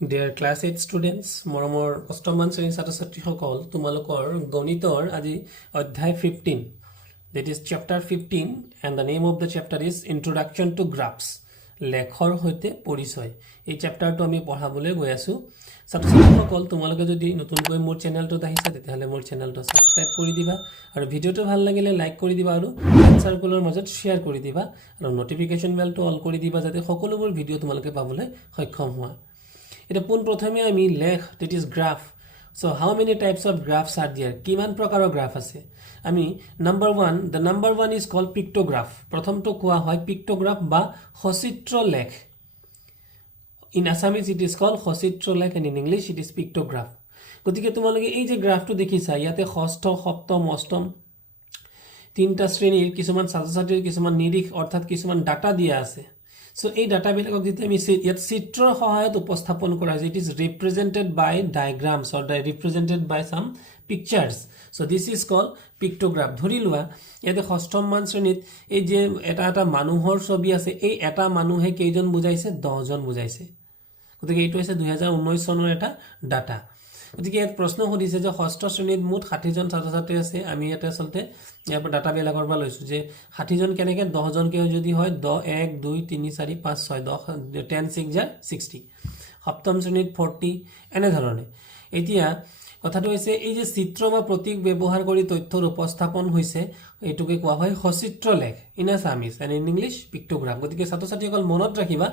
Dear class 8 students, মৰমৰ অষ্টমমান শ্ৰেণীৰ ছাত্ৰ-ছাত্ৰীসকল তোমালোকৰ গণিতৰ আজি অধ্যায় 15 that is chapter 15 and the name of the chapter is introduction to graphs lekhor hoite porisoi এই চ্যাপ্টাৰটো আমি পঢ়াবলৈ গৈ আছো ছাত্ৰ-ছাত্ৰীসকল তোমালোকে যদি নতুনকৈ মোৰ চেনেলটোত আহিছা তেতিয়াহলে মোৰ চেনেলটো সাবস্ক্ৰাইব কৰি দিবা আৰু ভিডিওটো ভাল লাগিলে লাইক কৰি দিবা আৰু সাৰ্কুলৰ মাজত শেয়াৰ কৰি দিবা আৰু নটিফিকেশন বেলটো অল কৰি দিবা যাতে সকলোবোৰ ভিডিও তোমালোকে পাবলৈ সক্ষম হোৱা এটা পোন প্ৰথমে আমি লেখ that is graph so how many types of graphs are there কিমান প্ৰকাৰৰ গ্ৰাফ আছে আমি number 1 the number 1 is called pictograph প্ৰথমটো কোৱা হয় pictograph বা সচিত্ৰ লেখ in Assamese it is called সচিত্ৰ লেখ and in English it is pictograph গতিকে তোমালোকে এই যে গ্ৰাফটো দেখিছা ইয়াতে ষষ্ঠ সপ্তম অষ্টম তিনটা শ্ৰেণীৰ কিছুমান ছাত্ৰ-ছাত্ৰীৰ কিছুমান নিৰীখ অৰ্থাৎ কিছুমান ডাটা দিয়া আছে So, এই data বিলাকক যেতি আমি ইয়াত চিত্ৰৰ সহায়ত উপস্থাপন কৰা হৈছে it is represented by diagrams or represented by some pictures so this is called pictograph ধৰি লোৱা ইয়াতে ষষ্ঠম মান শ্ৰেণীত এই যে এটা মানুহৰ ছবি আছে এই এটা মানুহে কেইজন বুজাইছে 10 জন বুজাইছে গতিকে এইটো হৈছে 2019 চনৰ এটা ডাটা গতিকে ইয়াত প্ৰশ্ন সুধিছে যে ষষ্ঠ শ্ৰেণীত মুঠ 60 জন ছাত্ৰ-ছাত্ৰী আছে আমি ইয়াতে আসলতে ইয়াৰ পৰা ডাটা বিলাকৰ পৰা লৈছো যে 60 জন কেনেকে 10 জন কে যদি হয় 10 1 2 3 4 5 6 10 10 6 যা 60 সপ্তম শ্ৰেণীত 40 এনে ধৰণে এতিয়া কথাটো হৈছে এই যে চিত্ৰ বা প্ৰতীক ব্যৱহাৰ কৰি তথ্যৰ উপস্থাপন হৈছে এটুকে কোৱা হয় সচিত্ৰ লেখ in Assamese and in English pictograph গতিকে ছাত্ৰ-ছাত্ৰীসকল মনত ৰাখিবা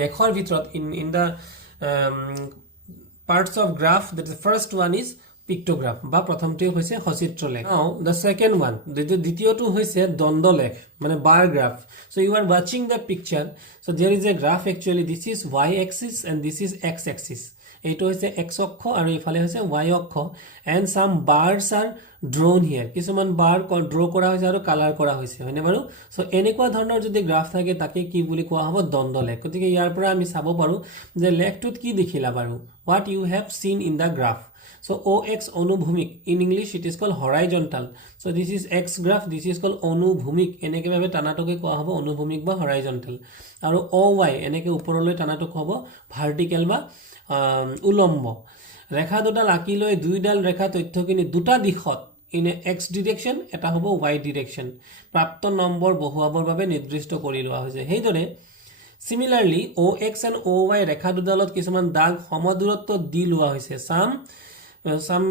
লেখৰ ভিতৰত in the parts of graph that the first one is pictograph বা প্ৰথমটো হৈছে সচিত্ৰ লেখ now the second one দ্বিতীয়টো হৈছে দ্বন্দ্ব লেখ মানে bar graph so you are watching the picture so there is a graph actually this is y axis and this is x axis এইটো হৈছে x অক্ষ আৰু ইফালে হৈছে y অক্ষ and some bars are drawn here কিছুমান bar draw কৰা হৈছে আৰু কালাৰ কৰা হৈছে হয়নে বাৰু so এনেকুৱা ধৰণৰ যদি গ্ৰাফ থাকে তাকে কি বুলি কোৱা হ'ব দ্বন্দ্ব লেখ গতিকে ইয়াৰ পৰা আমি চাব পাৰো যে লেখটোত কি দেখিলা বাৰু what you have seen in the graph so ox অনুভূমিক in English it is called horizontal so this is x graph this is called অনুভূমিক এনেকে ভাবে টানাটোকে কোৱা হ'ব অনুভূমিক বা horizontal আৰু oy এনেকে ওপৰলৈ টানাটো হ'ব vertical বা উলম্ব ৰেখা দুডাল আঁকি লৈ দুইডাল ৰেখা তথ্যখিনি দুটা দিশত in a x direction এটা হ'ব y direction প্ৰাপ্ত নম্বৰ বহুৱাবৰ বাবে নিৰ্দিষ্ট কৰি লোৱা হৈছে হেইদৰে similarly ox and oy ৰেখা দুডালত কিছুমান দাগ সমদূৰত্ব দি লোৱা হৈছে some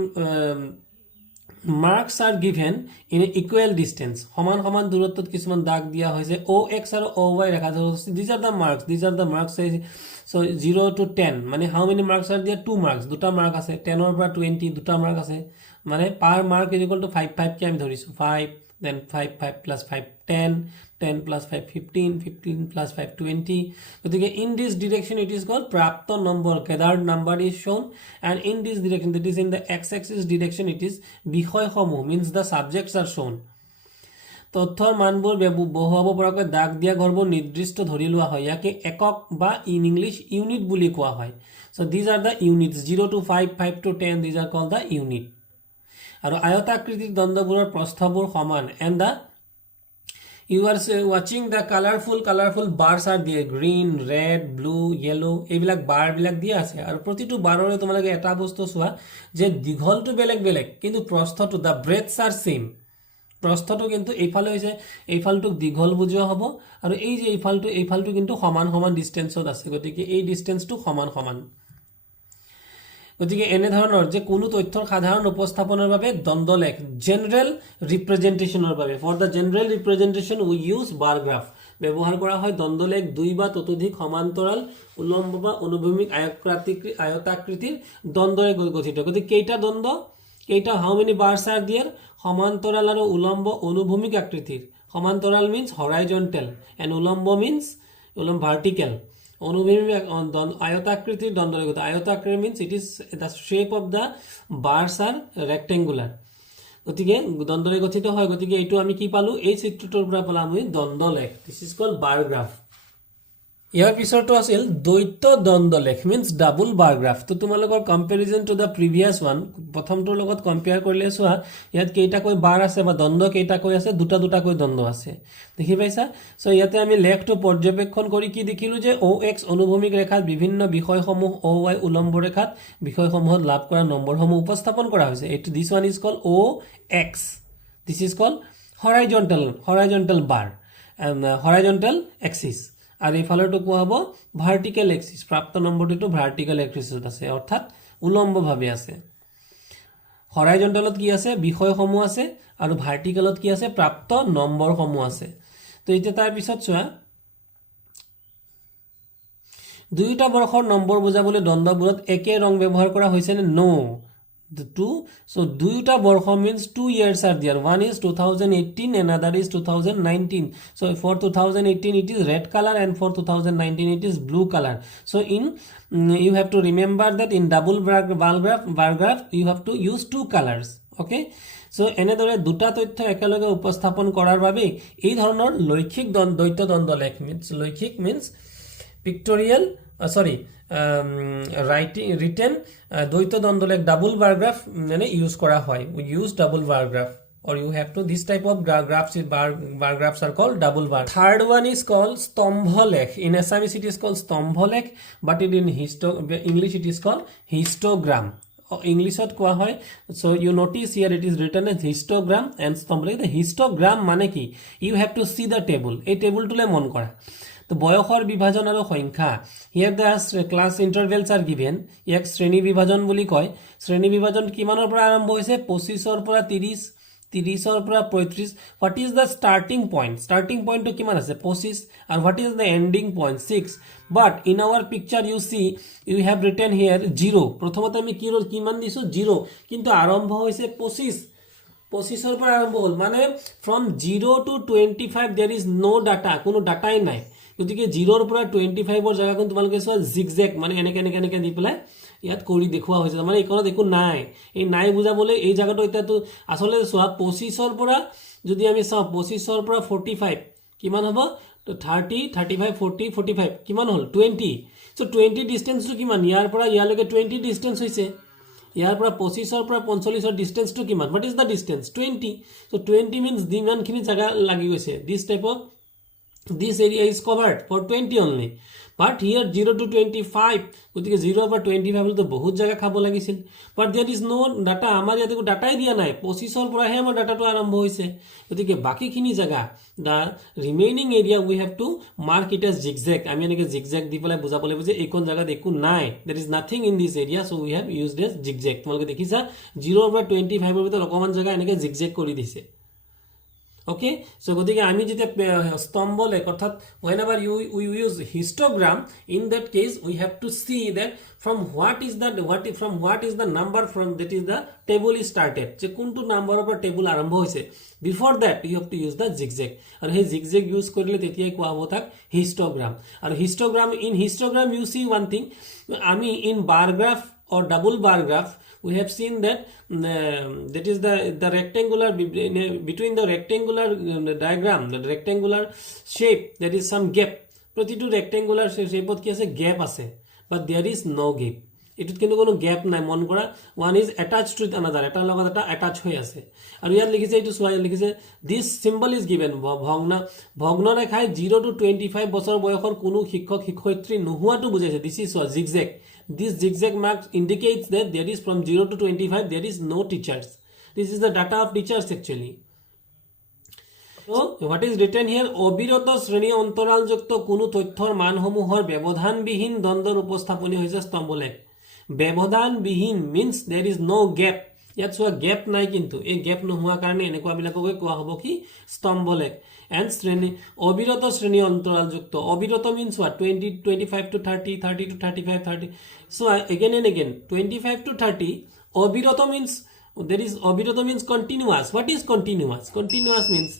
marks are given in an equal distance সমান দূৰত্বত কিছুমান দাগ দিয়া হৈছে ox আৰু oy Rekha these are the marks so 0 to 10 মানে how many marks are there 2 marks দুটা মার্ক আছে 10 ৰ পৰা 20 দুটা মার্ক আছে মানে per mark is equal to 5 কে আমি ধৰিছো 5 then 5 plus 5 10 plus 5 15 plus 5 20 গতিকে in this direction it is called প্ৰাপ্ত number gathered number is shown and in this direction that is in the x axis direction it is বিষয়সমূহ means the subjects are shown তথ্যৰ মানবোৰ বহুৱাব পৰাকৈ দাগ দিয়া ঘৰবোৰ নিৰ্দিষ্ট ধৰি লোৱা হয় ইয়াকে একক বা in English unit বুলি কোৱা হয় so these are the units 0 to 5 5 to 10 these are called the unit আৰু আয়তাকৃতিৰ দ্বন্দ্ববোৰৰ প্ৰস্থবোৰ সমান and the you are watching the colorful bars are there green red blue yellow এইবিলাক bar বিলাক দিয়া আছে আৰু প্ৰতিটো বাৰৰে তোমালোকে এটা বস্তু চোৱা যে দীঘলটো বেলেগ কিন্তু প্ৰস্থটো the breadths are same প্ৰস্থটো কিন্তু এইফালে হৈছে এইফালটো দীঘল বুজোৱা হ'ব আৰু এই যে এইফালটো কিন্তু সমান ডিসটেন্সত আছে গতিকে এই ডিসটেন্সটো সমান গতিকে এনে ধৰণৰ যে কোনো তথ্যৰ সাধাৰণ উপস্থাপনৰ বাবে দ্বন্দ্ব লেখ জেনাৰেল ৰিপ্ৰেজেন্টেশনৰ বাবে for the general representation we use bar graph ব্যৱহাৰ কৰা হয় দ্বন্দ্ব লেখ দুই বা ততোধিক সমান্তৰাল উলম্ব বা অনুভূমিক আয়তাকৃতিৰ দ্বন্দ্বৰে গঠিত গতিকে কেইটা how many bars are there সমান্তৰাল আৰু উলম্ব অনুভূমিক আকৃতিৰ সমান্তৰাল means horizontal and উলম্ব means vertical অনুভূমিক আয়তাকৃতিৰ দ্বন্দ্বৰে গঠিত আয়তাকৃতি means it is the shape of the bars are rectangular গতিকে দ্বন্দ্বৰে গঠিত হয় গতিকে এইটো আমি কি পালো এই চিত্ৰটোৰ পৰা পালাম আমি দ্বন্দ্ব লেখ this is called bar graph ইয়াৰ পিছৰটো আছিল দ্বৈত দ্বন্দ্ব লেখ মিন্স ডাবল বাৰ গ্ৰাফ তো তোমালোকৰ comparison to the previous one প্ৰথমটোৰ লগত কম্পেয়াৰ কৰিলে চোৱা ইয়াত কেইটাকৈ বাৰ আছে বা দ্বন্দ্ব কেইটাকৈ আছে দুটা দুটাকৈ দ্বন্দ্ব আছে দেখি পাইছা সো ইয়াতে আমি লেখটো পৰ্যবেক্ষণ কৰি কি দেখিলো যে OX অনুভূমিক ৰেখাত বিভিন্ন বিষয়সমূহ OY উলম্ব ৰেখাত বিষয়সমূহত লাভ কৰা নম্বৰসমূহ উপস্থাপন কৰা হৈছে এটো this one is called OX this is called horizontal bar and horizontal axis আর এই ফালৰটো কোৱা হ'ব ভাৰ্টিকেল এক্সিস প্ৰাপ্ত নম্বৰটো ভাৰ্টিকেল এক্সিসত আছে অৰ্থাৎ উলম্বভাৱে আছে হৰাইজন্টালত কি আছে বিষয়সমূহ আছে আৰু ভাৰ্টিকেলত কি আছে প্ৰাপ্ত নম্বৰসমূহ আছে তো এতিয়া তাৰ পিছত চোৱা দুইটা বৰ্ষৰ নম্বৰ বুজাবলৈ দ্বন্দ্ববোৰত একে ৰং ব্যৱহাৰ কৰা হৈছে নে নো the two so duita borkho means 2 years are there one is 2018 another is 2019 so for 2018 it is red color and for 2019 it is blue color so in you have to remember that in double bar graph you have to use two colors okay so এনেদৰে দুটা তথ্য একেলগে উপস্থাপন কৰাৰ বাবে এই ধৰণৰ লৈখিক দ্বৈত দ্বন্দ্ব লেখ means লৈখিক means pictorial written দ্বৈত দ্বন্দ্ব লেখ ডাবল বার গ্রাফ মানে ইউজ করা হয় we use double bar graph or you have to this type of graphs bar graphs are called double bar third one is called stambha lekh in Assamese it is called stambha lekh but in English it is called histogram English ot koa hoy so you notice here it is written as histogram and stambha lekh the histogram mane ki you have to see the table ei table tule mon kora তো বয়সৰ বিভাজন আৰু সংখ্যা হিয়াৰ the class ইন্টাৰভেলস R given ইয়াক শ্ৰেণী বিভাজন বুলি কয় শ্ৰেণী বিভাজন কিমানৰ পৰা আৰম্ভ হৈছে 25 ৰ পৰা 30 30 ৰ পৰা 35 what is the starting point to কিমান আছে 25 and what is the ending point 6 but in our picture you see you have written here 0 প্ৰথমতে আমি কিমান দিছো 0 কিন্তু আৰম্ভ হৈছে 25 ৰ পৰা আৰম্ভ হ'ল মানে from 0 to 25 there is no data কোনো ডাটাই নাই গতিকে 0 ৰ পৰা 25 ৰ জায়গা কোন তোমালোকে চোৱা জিগজেগ মানে এনেকে দি পেলাই ইয়াত কৰি দেখুৱা হৈছে মানে ইকনত একো নাই এই নাই বুজাবলৈ এই জায়গাটো এটাটো আসলে চোৱা 25 ৰ পৰা যদি আমি চাও 25 ৰ পৰা 45 কিমান হ'ব তো 30 35 40 45 কিমান হ'ল 20 সো 20 ডিসটেন্সটো কিমান ইয়াৰ পৰা ইয়ালৈকে 20 ডিসটেন্স হৈছে ইয়াৰ পৰা 25 ৰ পৰা 45 ৰ ডিসটেন্সটো কিমান what is the distance 20 so 20 means দিমানখিনি জায়গা লাগি গৈছে this type of this area is covered for 20 only but here 0 to 25 গতিকে 0 পৰা 25 হল তো বহুত জায়গা খাব লাগিছিল but there is no data আমাৰ ইয়াতে কো ডাটাই দিয়া নাই 25 ৰ পৰা হে আমাৰ ডাটাটো আৰম্ভ হৈছে গতিকে বাকিখিনি জায়গা the remaining area we have to mark it as zigzag আমি এনেকে zigzag দি পেলাই বুজাব লাগিব যে এইখন জায়গাত একো নাই there is nothing in this area so we have used as zigzag তোমালোকে দেখিছা 0 পৰা 25 ৰ ভিতৰত অকমান জায়গা এনেকে zigzag কৰি দিছে okay so গতিকে আমি যেটা স্তম্ভ লেখ অর্থাৎ whenever we use histogram in that case we have to see that from what is the number from that is the table is started যে কোনটো নাম্বাৰৰ পৰা টেবুল আৰম্ভ হৈছে before that you have to use the zigzag আৰু সেই zigzag use কৰিলে তেতিয়াই কোৱা হ'ব তাক histogram আৰু histogram you see one thing আমি in bar graph or double bar graph we have seen that that is the rectangular between the rectangular diagram the rectangular shape there is some gap প্রতিটো rectangular shape ত কি আছে gap আছে but there is no gap এটুত কিন্তু কোনো gap নাই মন কৰা one is attached to another এটা লগত এটা attach হৈ আছে আৰু ইয়াত লিখিছে এটো সোয়া লিখিছে this symbol is given ভগ্ন ৰেখাই 0 to 25 বছৰ বয়সৰ কোনো শিক্ষক শিক্ষয়িত্ৰী নোহোৱাটো বুজাইছে this is zigzag this zigzag mark indicates that there is from 0 to 25 there is no teachers this is the data of teachers actually so what is written here অবিরত শ্রেণী অন্তরালযুক্ত কোনো তথ্যৰ মানসমূহৰ ব্যৱধানবিহীন দ্বন্দ্বৰ উপস্থাপনী হৈছে স্তম্ভলেখ ব্যৱধানবিহীন means there is no gap ইয়াত সোয়া gap নাই কিন্তু এই gap নোহোৱা কাৰণে এনেকুৱা বিলাককৈ কোৱা হ'ব কি স্তম্ভলেখ and শ্রেণী অবিরত শ্রেণী অন্তরালযুক্ত অবিরত means what 25 to 30 30 to 35 30 so again and again 25 to 30 অবিরত means there is অবিরত means continuous what is continuous means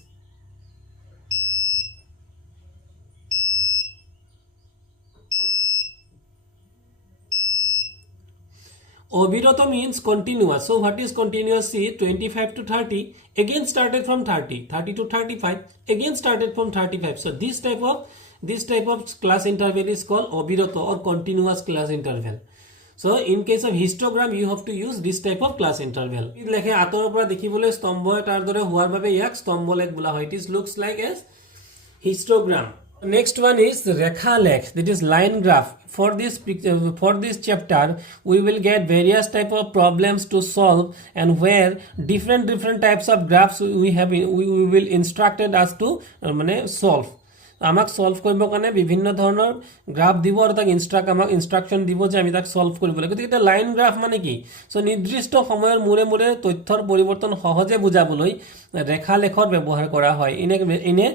অবিরত means continuous so what is continuous see 25 to 30 again started from 30 30 to 35 again started from 35 so this type of This type of class interval is called অবিরত or continuous class interval. So in case of histogram you have to use this type of class interval. লেখে আতৰৰ পৰা দেখিবলৈ স্তম্ভ এটাৰ দৰে হোৱাৰ বাবে ইয়াক স্তম্ভ লেখ বোলা হয়. It is looks like as histogram. Next one is rekha lekh, that is line graph. For this chapter we will get various type of problems to solve, and where different types of graphs we will instructed us to solve. আমাক solve কৰিব কাৰণে বিভিন্ন ধৰণৰ graph দিব আৰু তাক instruction দিব যে আমি তাক সলভ কৰিব লাগে. গতিকে এটা লাইন গ্ৰাফ মানে কি? সো নিৰ্দিষ্ট সময়ৰ মূৰে মূৰে তথ্যৰ পৰিৱৰ্তন সহজে বুজাবলৈ ৰেখা লেখৰ ব্যৱহাৰ কৰা হয়. ইনে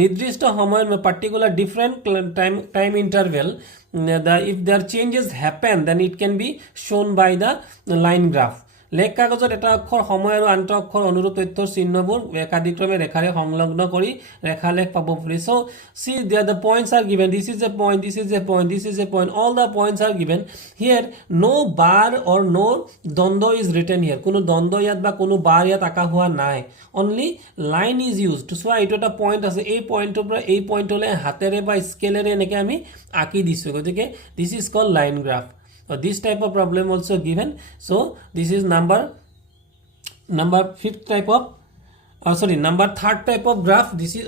নিৰ্দিষ্ট সময়ৰ particular different time interval, if there changes happen then it can be shown by the line graph. লেখ কাগজত এটা অক্ষৰ সময় আৰু আন্ত অক্ষৰ অনুৰূপ তথ্যৰ চিহ্নবোৰ একাধিক্ৰমে ৰেখাৰে সংলগ্ন কৰি ৰেখা লেখ পাব পাৰি. So see there the points are given. This is a point, this is a point, this is a point. All the points are given. Here no bar or no দ্বন্দ্ব is written here. কোনো দ্বন্দ্ব ইয়াত বা কোনো বার ইয়াত আঁকা হোৱা নাই. Only line is used. So এইটো এটা পইণ্ট আছে, এই পইণ্টৰ পৰা এই পইণ্টলৈ হাতেৰে বা স্কেলেৰে এনেকৈ আমি আঁকি দিছোঁ. গতিকে this is called line graph. This type of problem also given. So this is number fifth type of number third type of graph. This is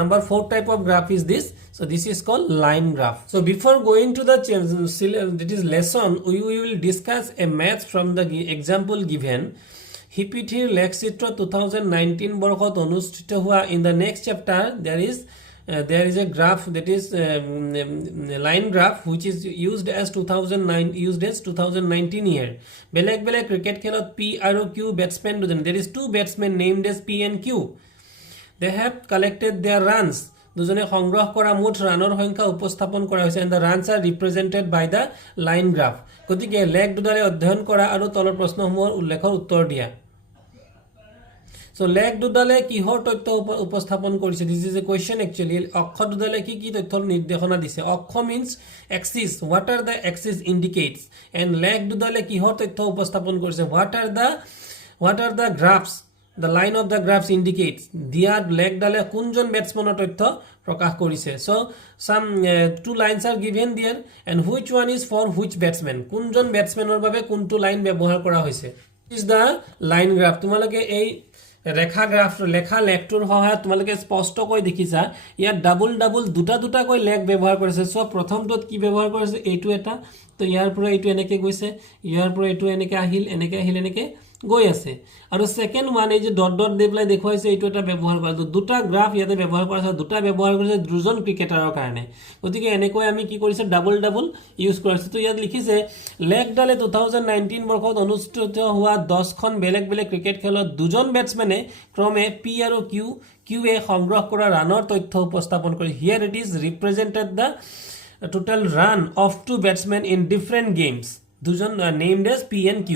number fourth type of graph is this. So this is called line graph. So before going to the that is lesson, we will discuss a math from the example given. হিপিঠিৰ লেখচিত্ৰ 2019 বৰ্ষত অনুষ্ঠিত হোৱা. In the next chapter there is a graph, that is line graph, which is used as 2019 year. Belek cricket khelot P আৰু Q batsmen দুজন. There is two batsmen named as P and Q. They have collected their runs. দুজনে সংগ্ৰহ কৰা মুঠ ৰানৰ সংখ্যা উপস্থাপন কৰা হৈছে, and the runs are represented by the line graph. গতিকে লেখ দুডালে অধ্যয়ন কৰা আৰু তলৰ প্ৰশ্নসমূহৰ উল্লেখৰ উত্তৰ দিয়া. So লেখ দুডালে কিহৰ তথ্য উপস্থাপন কৰিছে? This is a question actually. অক্ষ দুডালে কি তথ্যৰ নিৰ্দেশনা দিছে? অক্ষ means axis. What are the axis indicates? And লেখ দুডালে কিহৰ তথ্য উপস্থাপন কৰিছে? What are the graphs? The line of the graphs indicates. দিয়া লেখ ডালে কোনজন ব্যাটসম্যানৰ তথ্য প্ৰকাশ কৰিছে? So some two lines are given there, and which one is for which batsman? কোনজন ব্যাটসম্যানৰ বাবে কোনটো লাইন ব্যৱহাৰ কৰা হৈছে? This is the line graph. তোমালোকে এই ৰেখা গ্ৰাফ লেখা লেখটোৰ সহায়ত তোমালোকে স্পষ্টকৈ দেখিছা ইয়াত ডাবল দুটা লেখ ব্যৱহাৰ কৰিছে. সো প্ৰথমটোত কি ব্যৱহাৰ কৰিছে? এইটো এটা, তো ইয়াৰ পৰা এইটো এনেকৈ গৈছে, ইয়াৰ পৰা এইটো এনেকৈ আহিল এনেকৈ গৈ আছে. আৰু সেকেন্ড ওয়ান এই যে ডট দি পেলাই দেখুৱাইছে, এইটো এটা ব্যৱহাৰ কৰিছে. দুটা গ্ৰাফ ইয়াতে ব্যৱহাৰ কৰিছে, দুটা ব্যৱহাৰ কৰিছে দুজন ক্ৰিকেটাৰৰ কাৰণে. গতিকে এনেকৈ আমি কি কৰিছে? ডাবল ইউজ কৰিছে. তো ইয়াত লিখিছে লেখডালে 2019 বৰ্ষত অনুষ্ঠিত হোৱা 10খন বেলেগ ক্ৰিকেট খেলত দুজন বেটসম্যানে ক্ৰমে পি আৰু কিউৱে সংগ্ৰহ কৰা ৰানৰ তথ্য উপস্থাপন কৰি. Here it is represented the total run of two batsmen in different games. দুজন named as P and Q.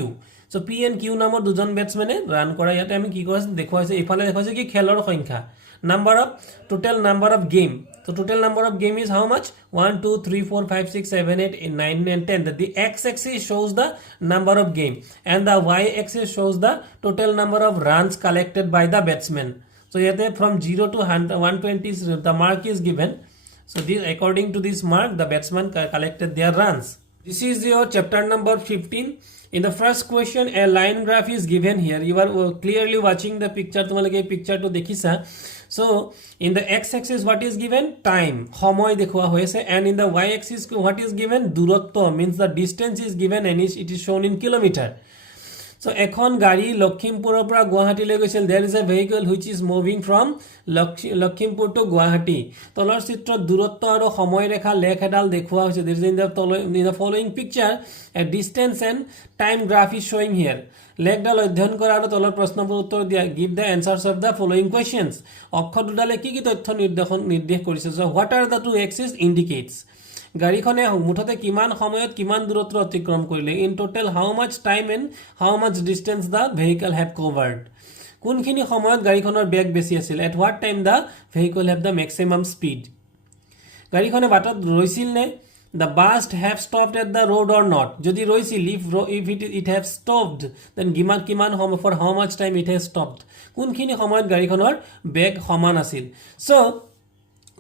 So P and Q নামৰ দুজন ব্যাটসম্যানে ৰান কৰা. ইয়াতে আমি কি কৰিছে দেখুৱাইছে, ইফালে দেখুৱাইছে কি খেলৰ সংখ্যা, total number of game. So total number of game is how much? 1 2 3 4 5 6 7 8 9 and 10. The x axis shows the number of game and the y axis shows the total number of runs collected by the batsman. So yate from 0 to 120 the mark is given. So this, according to this mark, the batsman collected their runs. This is your chapter number 15. In the first question, a line graph is given here. You are clearly watching the picture. তোমালোকে picture to দেখিছা. So in the x axis what is given? Time, সময় দেখুৱা হৈছে, and in the y axis what is given? দূৰত্ব, means the distance is given and it is shown in kilometer. So এখন গাড়ী লখিমপুৰৰ পৰা গুৱাহাটীলৈ গৈছিল. There is a vehicle which is moving from Lakhimpur to Guwahati. তলৰ চিত্ৰত দূৰত্ব আৰু সময় ৰেখা লেখ এডাল দেখুৱা হৈছে. There is in the following picture a distance and time graph is showing here. লেখডাল অধ্যয়ন কৰা আৰু তলৰ প্ৰশ্নবোৰ উত্তৰ দিয়া. Give the answers of the following questions. অক্ষ দুডালে কি তথ্য নিৰ্দেশ কৰিছে? So what are the two axes indicates? গাড়ীখনে মুঠতে কিমান সময়ত কিমান দূৰত্ব অতিক্ৰম কৰিলে? In total how much time and how much distance the vehicle have covered? কোনখিনি সময়ত গাড়ীখনৰ বেগ বেছি আছিল? At what time the vehicle have the maximum speed? গাড়ীখনে বাটত ৰৈছিল নে? The bus have stopped at the road or not? যদি ৰৈছিল, if it have stopped then কিমান সময়, for how much time it have stopped? কোনখিনি সময়ত গাড়ীখনৰ বেগ সমান আছিল? চ'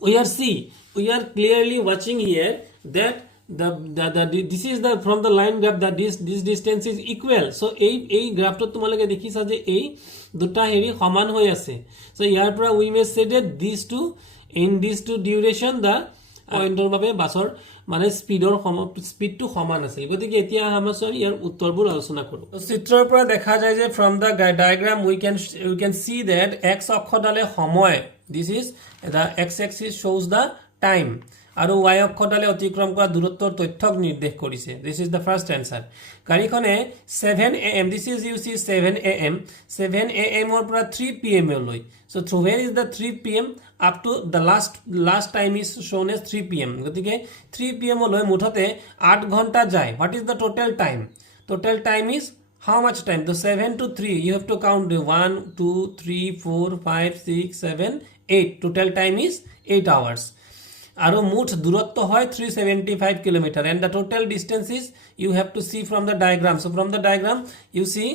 we are clearly watching here that this is the from the line graph that this distance is equal. So এই গ্রাফটো তোমালোকে দেখিছা যে এই দুটা হেৰি সমান হৈ আছে. So ইয়াৰ পৰা we may say that these two in these two duration the পইণ্টৰ বাবে বাছৰ মানে স্পীডটো সমান আছে. গতিকে এতিয়া আমি ইয়াৰ উত্তৰবোৰ আলোচনা কৰোঁ. চিত্ৰৰ পৰা দেখা যায় যে from the diagram we can see that x অক্ষডালে সময়, this is the x axis shows the time, আৰু y অক্ষডালে অতিক্ৰম কৰা দূৰত্বৰ তথ্যক নিৰ্দেশ কৰিছে. This is the first answer. গাড়ীখনে 7 am, this is you see 7 am or পৰা 3 pm লৈ. So through where is the 3 pm up to the last time is shown as 3 pm. গতিকে 3 pm লৈ মুঠতে 8 ঘণ্টা যায়. What is the total time? Total time is how much time? The 7 to 3 you have to count 1 2 3 4 5 6 7 8. Total time is 8 hours. আৰু মুঠ দূৰত্ব হয় 375 kilometre, and the total distance is you have to see from the diagram. So from the diagram you see,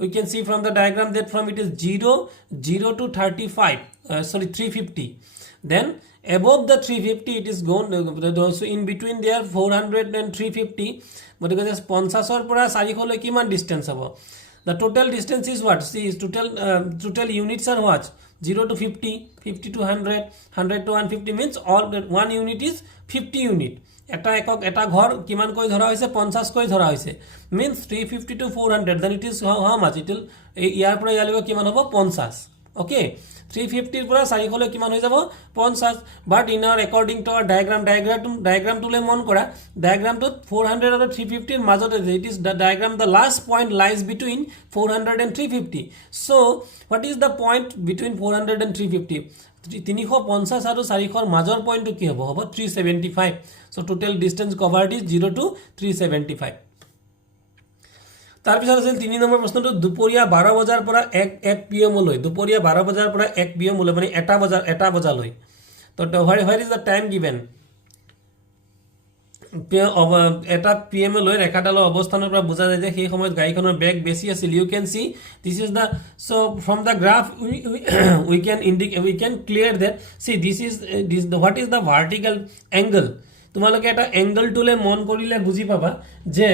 we can see from the diagram that from it is 0 to 350. Then above the 350 it is gone, so in between there 400 and 350. But because 50 পৰা 400 লৈ কিমান distance হ'ব? The total distance is what? See, is total units are what? 0 to 50, 50 to 100, 100 to 150 means all one unit is 50 unit. এটা ঘর কিমান কই ধরা হইছে 50 কই ধরা হইছে, means 350 to 400, then it is how much? It will ইয়াৰ পৰা ইয়ালৈকে কিমান হ'ব 50. Okay, 350 পৰা 400 লৈ কিমান হৈ যাব 50. But in our according to our diagram to le মন কৰা diagram to 400 আৰু 350 ৰ মাজতে, it is the diagram, the last point lies between 400 and 350. So what is the point between 400 and 350? 350 আৰু 400 মাজৰ পইণ্টটো কি হ'ব? হ'ব 375. So total distance covered is 0 to 375. তাৰপিছত আছিল 3 নম্বৰ প্ৰশ্নটো, দুপৰীয়া 12 বজাৰ পৰা 1 pm লৈ, দুপৰীয়া 12 বজাৰ পৰা 1 pm লৈ মানে 1 বজালৈ. তো where is the time given? এটা pm লৈ ৰেখাডালৰ অৱস্থানৰ পৰা বুজা যায় যে সেই সময়ত গাড়ীখনৰ বেগ বেছি আছিল. You can see this is the, so from the graph we can clear that, see this is what is the vertical angle. তোমালোকে এটা এংগল টুলে মন কৰিলে বুজি পাবা যে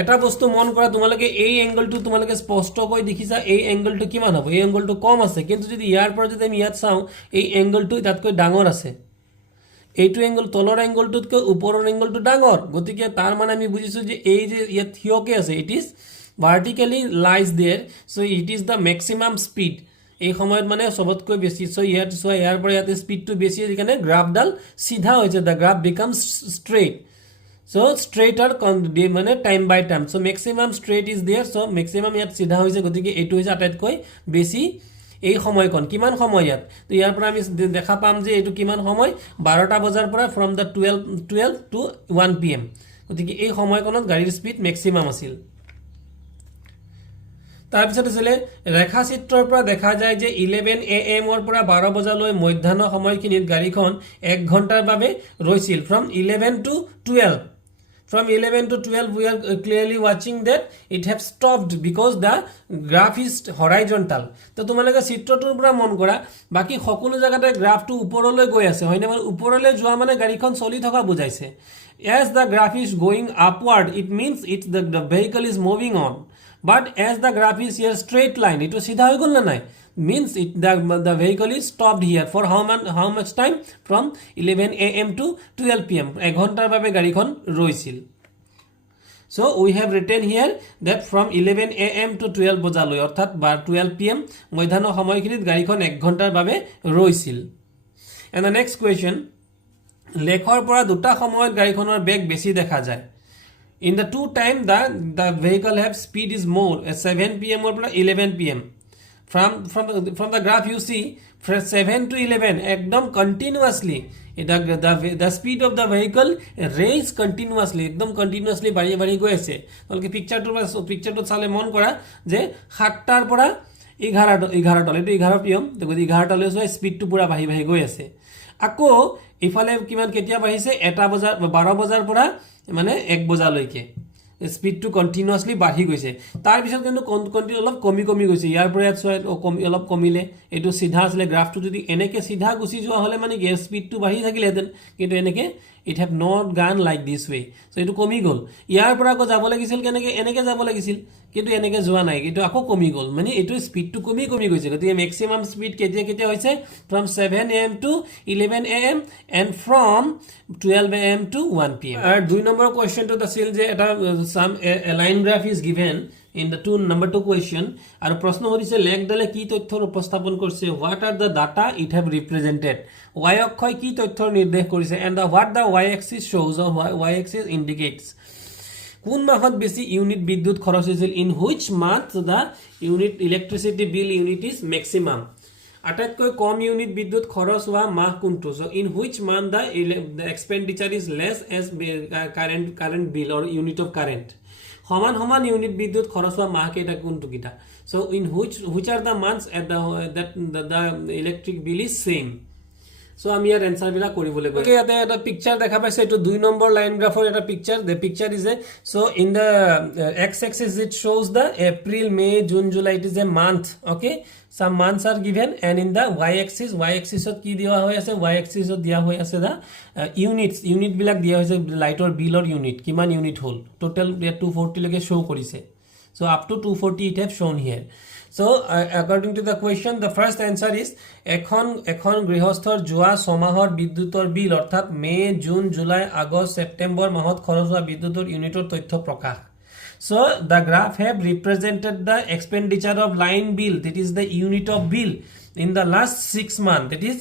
এটা বস্তু মন কৰা তোমালোকে এই এংগলটো তোমালোকে স্পষ্টকৈ দেখিছা, এই এংগলটো কিমান হ'ব? এই এংগলটো কম আছে, কিন্তু যদি ইয়াৰ পৰা যদি আমি ইয়াত চাওঁ এই এংগলটো তাতকৈ ডাঙৰ আছে. এইটো এংগল তলৰ এংগলটোতকৈ ওপৰৰ এংগলটো ডাঙৰ. গতিকে তাৰ মানে আমি বুজিছো যে এই যে ইয়াত থিয়কে আছে, it is vertically lies there. So it is the maximum speed. এই সময়ত মানে সবতকৈ বেছি. সো ইয়াত চোৱা ইয়াৰ পৰা ইয়াতে স্পীডটো বেছি, সেইকাৰণে গ্ৰাফডাল সিধা হৈছে, the graph becomes straight. So straight are মানে time by time. So maximum straight is there. So maximum ইয়াত সিধা হৈছে, গতিকে এইটো হৈছে আটাইতকৈ বেছি এই সময়কণ. কিমান সময় ইয়াত? তো ইয়াৰ পৰা আমি দেখা পাম যে এইটো কিমান সময়? 12টা বজাৰ পৰা from the 12 to 1 pm. গতিকে এই সময়কণত গাড়ীৰ স্পীড ম্যাক্সিমাম আছিল. তাৰপিছত আছিলে ৰেখাচিত্ৰৰ পৰা দেখা যায় যে 11 am ৰ পৰা 12 বজালৈ মধ্যাহ্ন সময়খিনিত গাড়ীখন 1 ঘণ্টাৰ বাবে ৰৈছিল. From 11 to 12. From 11 to 12 we are clearly watching that it have stopped because the graph is horizontal. তো তোমালোকে চিত্ৰটোৰ পৰা মন কৰা বাকি সকলো জায়গাতে গ্ৰাফটো ওপৰলৈ গৈ আছে, হয়নে? মানে ওপৰলৈ যোৱা মানে গাড়ীখন চলি থকা বুজাইছে. As the graph is going upward, it means the vehicle is moving on. But as the graph is here straight line, it was সিধা হৈ গল না নাই, means the vehicle is stopped here for how much time? From 11 am to 12 pm. 1 ঘণ্টাৰ বাবে গাড়ীখন ৰৈছিল. So we have written here that from 11 am to 12 বজালৈ, অৰ্থাৎ 12 pm মধ্যাহ্ন সময়খিনিত গাড়ীখন 1 ঘণ্টাৰ বাবে ৰৈছিল. And the next question, লেখৰ পৰা দুটা সময়ত গাড়ীখনৰ বেগ বেছি দেখা যায়. In the two time the vehicle have speed is more, 7 pm or 11 pm. From the graph you see from 7 to 11 ekdom continuously the speed of the vehicle raise continuously, ekdom continuously bari goi ase. Tolke picture to chale mon kora je 7 tar pora 11 tole to 11 pm to 11 tole so speed to pura bahi goi ase. Ako ifale kiman ketia bahise 12 বজাৰ পৰা মানে 1 বজালৈকে. স্পিডটো continuously বাঢ়ি গৈছে তাৰ পিছত কিন্তু continue অলপ কমি গৈছে ইয়াৰ পৰা অলপ কমিলে এটো সিধা আসলে গ্ৰাফটো যদি এনেকে সিধা গুছি যোৱা হলে মানে কি স্পিডটো বাঢ়ি থাকিলেহেঁতেন কিন্তু এনেকে it have not gone like this way so এটো কমি গল ইয়াৰ পৰা আকৌ যাব লাগিছিল কেনেকে এনেকে যাব লাগিছিল কিন্তু এনেকে যোৱা নাই এটো আকৌ কমি গল মানে এটো স্পিডটো কমি গৈছে গতিকে ম্যাক্সিমাম স্পিড কেতিয়া হৈছে from 7 am to 11 am and from 12 am to 1 pm আর দুই নম্বর কোয়েশ্চনটো আছিল যে এটা some a line graph is given in the number 2 question আর প্রশ্ন হইছে লেখডালে কি তথ্যৰ উপস্থাপন কৰিছে what are the data it have represented y অক্ষয় কি তথ্যৰ নিৰ্দেশ কৰিছে and what the y axis shows or y axis indicates কোন মাহত বেছি ইউনিট বিদ্যুৎ খৰচ হৈছিল in which month the unit electricity bill unit is maximum আটাইতকৈ কম ইউনিট বিদ্যুৎ খৰচ হোৱা মাহ কোনটো so in which month the expenditure is less as current bill or unit of current সমান ইউনিট বিদ্যুৎ খৰচ হোৱা মাহ কেইটা কোনটো কিটা so in which are the months at the electric bill is same so আমি ইয়াৰ এনসাৰ বিলা কৰিবলৈ গৈ ইয়াতে এটা পিকচাৰ দেখা পাইছে এটো 2 নম্বৰ লাইন গ্ৰাফৰ এটা picture the picture is a so in the x axis it shows the April May June July it is a month okay some months are given and in the y axis ত কি দিয়া হৈ আছে y axis ত দিয়া হৈ আছে the unit বিলাক দিয়া হৈছে লাইটৰ বিলৰ ইউনিট কিমান ইউনিট হল টোটাল 240 লৈকে শো কৰিছে so up to 240 it have shown here so according to the question the first answer is এখন গৃহস্থৰ যোৱা সমাহৰ বিদ্যুতৰ বিল অৰ্থাৎ May June July August September মাহত খৰচ হোৱা বিদ্যুতৰ ইউনিটৰ তথ্য প্ৰকাশ so the graph have represented the expenditure of line bill that is the unit of bill in the last 6 months that is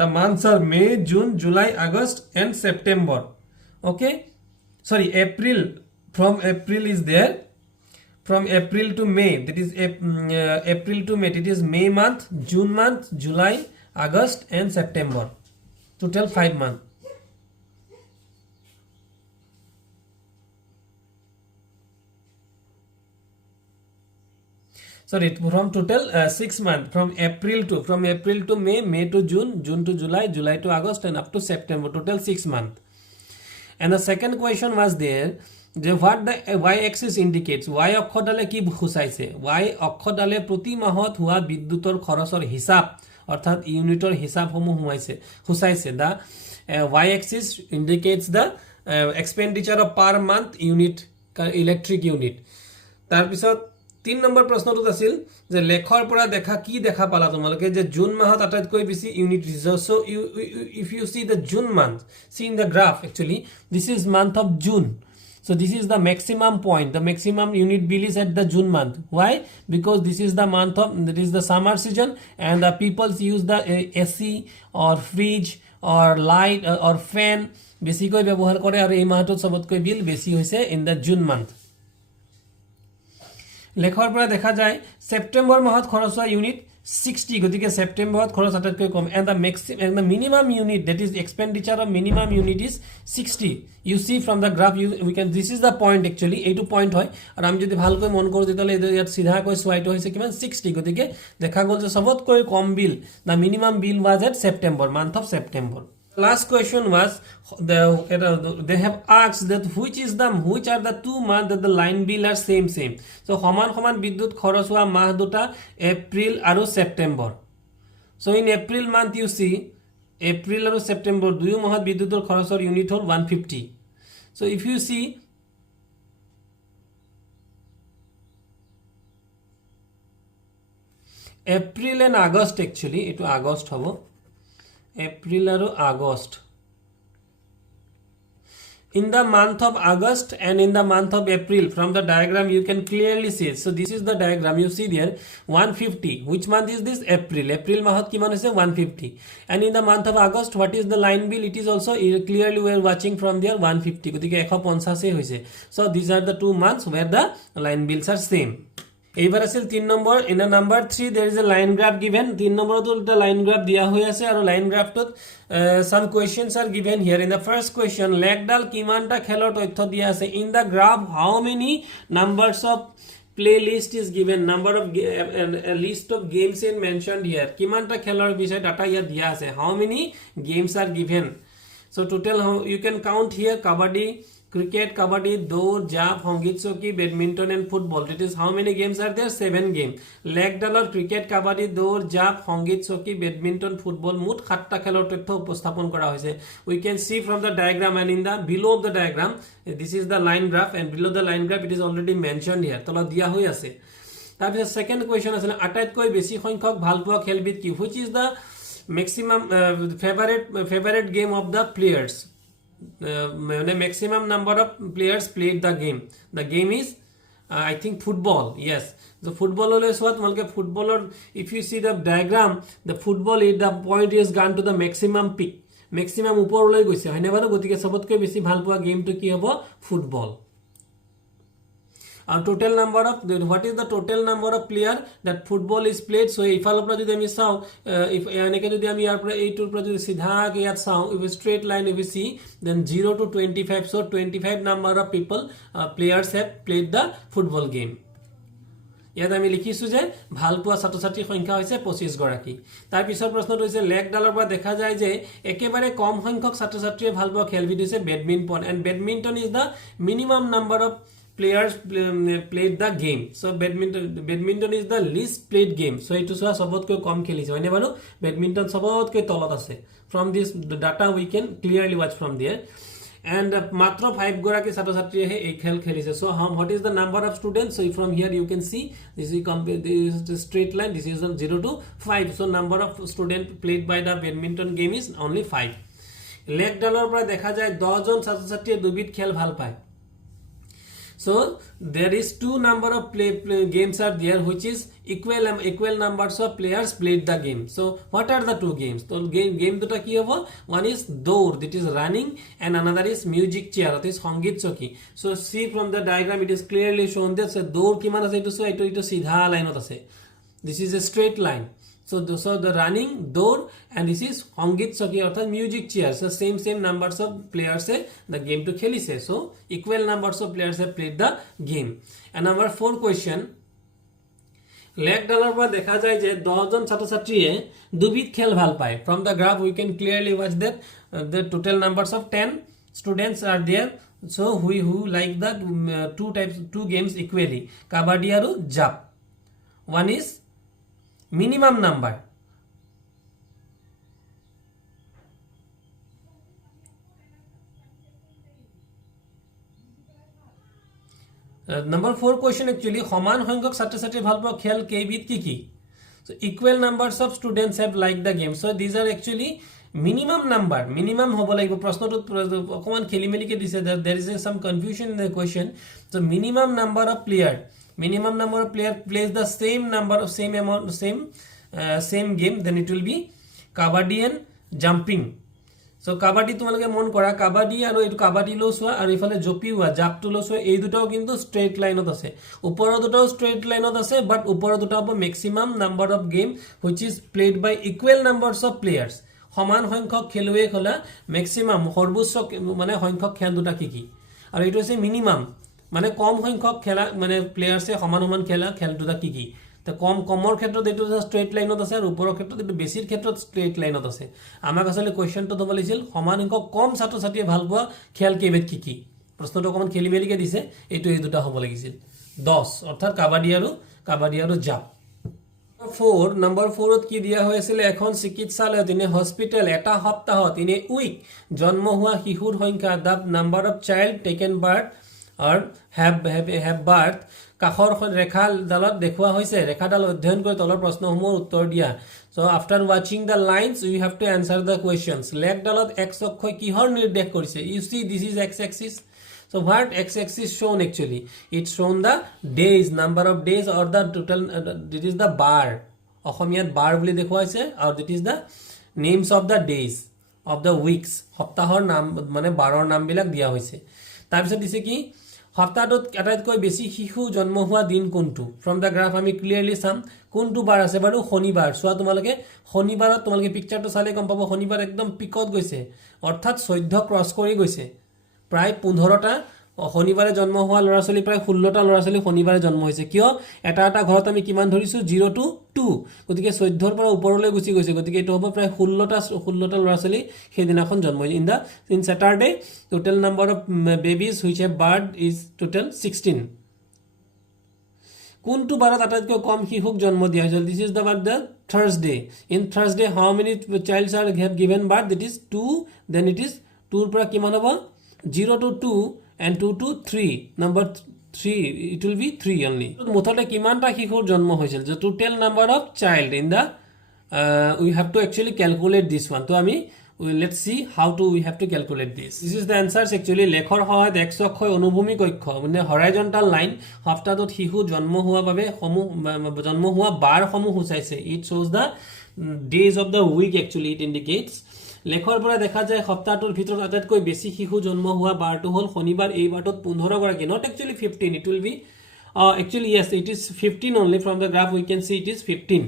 the months are May June July August and September okay sorry April from April is there from April to May that is April to May it is May month June month July August and September total 5 months sorry from total 6 months from April to May to June to July to August and up to September total 6 months and the second question was there যে what the y axis indicates y অক্ষডালে কি বুজাইছে y অক্ষডালে প্ৰতি মাহত হোৱা বিদ্যুতৰ খৰচৰ হিসাব অৰ্থাৎ ইউনিটৰ হিসাবসমূহ হুচাইছে the y axis indicates the expenditure of per month unit electric unit তাৰ পিছত 3 নম্বৰ প্ৰশ্নটো আছিল যে লেখৰ পৰা কি দেখা পালা তোমালোকে যে জুন মাহত আটাইতকৈ বেছি unit reserve so if you see the June month see in the graph actually this is month of June so this is the maximum point the maximum unit bill is at the June month why because this is the month of that is the summer season and the people use the AC or fridge or light or fan বেছিকৈ ব্যৱহাৰ কৰে আৰু এই মাহটোত সবতকৈ বিল বেছি হৈছে in the June month লেখৰ পৰা দেখা যায় সেপ্টেম্বৰ মাহত খৰচ হোৱা ইউনিট 60 গতিকে সেপ্টেম্বৰত খৰচ আটাইতকৈ কম and the minimum unit that is expenditure of minimum unit is 60 you see from the graph we can this is the point actually এইটো পইণ্ট হয় আৰু আমি যদি ভালকৈ মন কৰো তেতিয়ালে ইয়াত সিধাকৈ সোৱাইটো হৈছে কিমান 60 গতিকে দেখা গল যে সবতকৈ কম বিল the minimum bill was at September month of September last question was they have asked that which are the 2 months that the line bill are same so সমান বিদ্যুৎ খৰচ হোৱা মাহ দুটা এপ্ৰিল আৰু September so in April month you see April আৰু সেপ্টেম্বৰ দুই মাহত বিদ্যুৎৰ খৰচৰ unit hall 150 so if you see April and August actually এটো আগষ্ট হ'ব April আৰু August in the month of August and in the month of April from the diagram you can clearly see so this is the diagram you see there 150 which month is this April mahot kiman hoise 150 and in the month of August what is the line bill it is also clearly we are watching from there 150 gotike 150 hoise so these are the 2 months where the line bills are same এইবাৰ আছিল 3 number in a number 3 there is a line graph given 3 নম্বৰটো এটা line graph দিয়া হৈ আছে আৰু line graphটোত some questions are given here in the first question লেকডাল কিমানটা খেলৰ তথ্য দিয়া আছে in the graph how many numbers of playlist is given number of a list of games is mentioned here কিমানটা খেলৰ বিষয়ে ডাটা ইয়াত দিয়া আছে how many games are given so total you can count here kabaddi cricket, kabaddi, daur, jump, hongit choki, badminton and football. That is how many games are there? 7 games. Leg dollar, cricket, kabaddi, daur, jump, hongit choki, badminton, football. Mut 7টা খেলৰ তথ্য উপস্থাপন কৰা হৈছে. We can see from the diagram and in the below of the diagram, this is the line graph and below the line graph it is already mentioned here. তলত দিয়া হৈ আছে. তাৰপিছত second question আছে আটাইতকৈ বেছি সংখ্যক ভালপোৱা খেলবিধ কি? Which is the maximum favorite game of the players? Maximum number of players played the game. The game is I think football. Yes, the football always what footballer. If you see the diagram, the football is the point is gone to the maximum peak. Maximum উপৰলৈ গৈছে হয়নে বাৰু গতিকে সবতকৈ বেছি ভাল পোৱা গেমটো কি হ'ব football and total number of what is the total number of player that football is played so ইফালৰ পৰা যদি আমি চাও if এনেকে যদি আমি ইয়াৰ পৰা এইটোৰ পৰা যদি সিধা কে ইয়াত চাও if a straight line if we see then 0 to 25 so 25 number of people players have played the football game ইয়াত আমি লিখিছো যে ভালপোৱা ছাত্ৰছাত্ৰীৰ সংখ্যা হৈছে 25 গৰাকী তাৰ পিছৰ প্ৰশ্নটো হৈছে লেগ ডালৰ পৰা দেখা যায় যে একেবাৰে কম সংখ্যক ছাত্ৰছাত্ৰীয়ে ভালপোৱা খেলবিধ হৈছে badminton and badminton is the minimum number of players played the game so badminton is the least played game so etu soa sobotকৈ কম খেলিছে হয়নে বাৰু badminton sobotকৈ তলত আছে from this data we can clearly watch from there and মাত্ৰ 5 গৰাকী ছাত্ৰছাত্ৰীয়ে এই খেল খেলিছে so what is the number of students so from here you can see this is the straight line this is 0 to 5 so number of student played by the badminton game is only 5 leg ডালৰ পৰা দেখা যায় 10 জন ছাত্ৰছাত্ৰীয়ে দুবিধ খেল ভাল পায় so there is two number of games are there which is equal numbers of players played the game so what are the two games so game দুটা কি হ'ব one is daur that is running and another is music chair that is hongit choki so see from the diagram it is clearly shown that so daur কিমান আছে এটো এটো সিধা লাইনত আছে this is a straight line so the running daur and this is hongit choki orthat music chair so same numbers of players the game to khelise so equal numbers of players have played the game and number 4 question leg dollar par dekha jay je 10 jon chhatro chhatriye dubit khel bhal paye from the graph we can clearly watch that the total numbers of 10 students are there so who like the two games equally kabaddi aru jump one is minimum number number 4 question actually সমান সংখ্যক ছাত্ৰছাত্ৰী ভালপোৱা খেল কেইবিধ কি so equal numbers of students have liked the game so these are actually minimum হ'ব লাগিব প্ৰশ্নটো অকমান খেলিমেলি কে দিছে there is some confusion in the question so minimum number of player plays the same number of same game then it will be kabaddi and jumping so kabaddi তোমালোকে মন কৰা kabaddi আৰু এটো kabaddi লসোৱা আৰু ইফালে জপি হোৱা জাপটো লসোৱা এই দুটাও কিন্তু স্ট্ৰেইট লাইনত আছে ওপৰৰ দুটাও স্ট্ৰেইট লাইনত আছে বাট ওপৰৰ দুটা হ'ব maximum number of game which is played by equal numbers of players সমান সংখ্যক খেলুৱৈ খলা maximum সৰ্বোচ্চ মানে সংখ্যক খেল দুটা কি আৰু এটো হৈছে মিনিমাম মানে কম সংখ্যক খেলা মানে প্লেয়াৰসে সমান খেলা খেল দুটা কি তো কমৰ ক্ষেত্ৰত এটো স্ট্ৰেইট লাইনত আছে আৰু ওপৰৰ ক্ষেত্ৰত এটো বেছিৰ ক্ষেত্ৰত স্ট্ৰেইট লাইনত আছে আমাক আসলে কোৱেশ্চনটো দব লাগিছিল সমান সংখ্যক কম ছাত্ৰছাত্ৰীয়ে ভালপোৱা খেল কেইবিধ কি প্ৰশ্নটো অকমান খেলিমেলিকে দিছে এটো এই দুটা হ'ব লাগিছিল 10 অৰ্থাৎ কাবাডি আৰু জাপ 4 number 4 ত কি দিয়া হৈছিল এখন চিকিৎসালয়ত ইনে হস্পিটেল এটা সপ্তাহত ইনে উইক জন্ম হোৱা শিশুৰ সংখ্যা the number of child taken birth or have birth কাখৰ ৰেখা ডালত দেখুৱা হৈছে ৰেখা ডাল অধ্যয়ন কৰি তলৰ প্ৰশ্নসমূহৰ উত্তৰ দিয়া so after watching the lines you have to answer the questions leg ডালত x অক্ষই কিহৰ নিৰ্দেশ কৰিছে you see this is x axis so what x axis shown actually it's shown the days number of days or the total it is the bar অসমীয়াত bar বুলি দেখুৱা হৈছে or it is the names of the days of the weeks সপ্তাহৰ নাম মানে বাৰৰ নাম বিলাক দিয়া হৈছে তাৰ পিছত দিছে কি সপ্তাহটোত আটাইতকৈ বেছি শিশু জন্ম হোৱা দিন কোনটো from the graph আমি ক্লিয়াৰলি চাম কোনটো বাৰ আছে বাৰু শনিবাৰ সোৱা তোমালকে শনিবাৰত তোমালকে পিকচাৰটো চালে গম পাব শনিবাৰ একদম পিকত গৈছে অৰ্থাৎ 14 ক্ৰস কৰি গৈছে প্ৰায় 15টা শনিবাৰে জন্ম হোৱা ল'ৰা ছোৱালী প্ৰায় 16টা ল'ৰা ছোৱালী শনিবাৰে জন্ম হৈছে কিয় এটা এটা ঘৰত আমি কিমান ধৰিছো 0 to 2 গতিকে 14 ৰ পৰা ওপৰলৈ গুচি গৈছে গতিকে এটো হ'ব প্ৰায় 16টা ল'ৰা ছোৱালী সেইদিনাখন জন্ম হৈছে in Saturday total number of babies which have birth is total 16 কোনটো বাৰত আটাইতকৈ কম শিশুক জন্ম দিয়া হৈছিল this is the word the Thursday in Thursday how many childs are have given birth that is 2 then it is 2 ৰ পৰা কিমান হ'ব 0 to 2 and 2 to 3 number 3 it will be 3 only মুঠতে কিমানটা শিশুৰ জন্ম হৈছিল the total number of child in the we have to actually calculate this one তো আমি let's see how to we have to calculate this is the answers actually lekhor hoyat x অক্ষয় অনুভূমিক অক্ষ মানে horizontal line সপ্তাহত শিশু জন্ম হোৱা বাবে জন্ম হোৱা বাৰ সমূহ সূচাইছে it shows the days of the week actually it indicates লেখৰ পৰা দেখা যায় সপ্তাহটোৰ ভিতৰত আটাইতকৈ বেছি শিশু জন্ম হোৱা বাৰটো হ'ল শনিবাৰ এই বাৰটোত 15 গৰাকী not actually 15 it will be actually yes it is 15 only from the graph we can see it is 15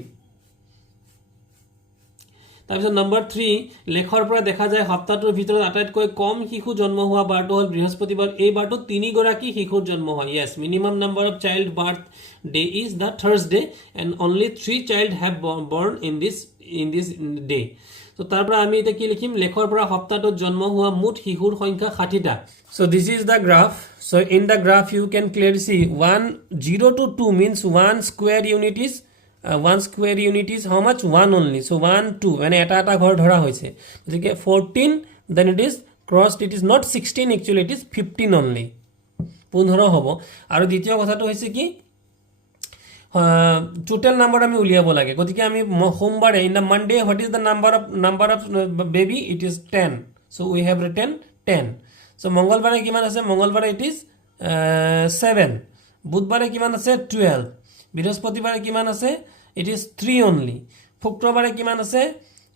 তাৰপিছত নম্বৰ 3 লেখৰ পৰা দেখা যায় সপ্তাহটোৰ ভিতৰত আটাইতকৈ কম শিশু জন্ম হোৱা বাৰটো হ'ল বৃহস্পতিবাৰ এই বাৰটোত 3 গৰাকী শিশুৰ জন্ম হয় yes minimum number of child birth day is the Thursday and only 3 child have born in this day so তাৰ পৰা আমি এটা কি লিখিম লেখৰ পৰা সপ্তাহটোত জন্ম হোৱা মুঠ শিশুৰ সংখ্যা 60টা so this is the graph so in the graph you can clearly see 0 to 2 means 1 square unit is 1 square unit is how much 1 only so 1 2 মানে এটা এটা ঘৰ ধৰা হৈছে গতিকে 14 then it is crossed it is not 16 actually it is 15 only 15 হ'ব আৰু দ্বিতীয় কথাটো হৈছে কি total number আমি উলিয়াব লাগে গতিকে আমি সোমবাৰে in the Monday what is the number of baby it is 10 so we have written 10 so মঙ্গলবাৰে কিমান আছে মঙ্গলবাৰে it is 7 বুধবাৰে কিমান আছে 12 বৃহস্পতিবাৰে কিমান আছে it is 3 only শুক্ৰবাৰে কিমান আছে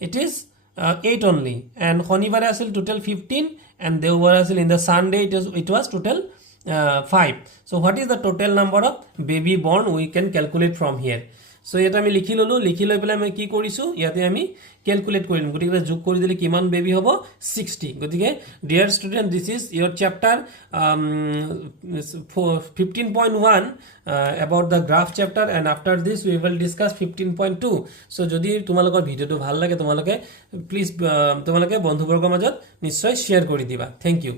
it is 8 only and শনিবাৰে আছিল total 15 and দেওবাৰে আছিল in the Sunday it was total 5 so what is the total number of baby born we can calculate from here so এটা আমি লিখি ললো লিখি লৈ পেলাই আমি কি কৰিছো ইয়াতে আমি ক্যালকুলেট কৰিম গতিকে যোগ কৰি দিলে কিমান বেবি হ'ব 60 গতিকে dear student this is your chapter 15.1 about the graph chapter and after this we will discuss 15.2 so যদি তোমালোকৰ ভিডিওটো ভাল লাগে তোমালোকে প্লিজ তোমালোকে বন্ধুবৰ্গৰ মাজত নিশ্চয় শেয়াৰ কৰি দিবা thank you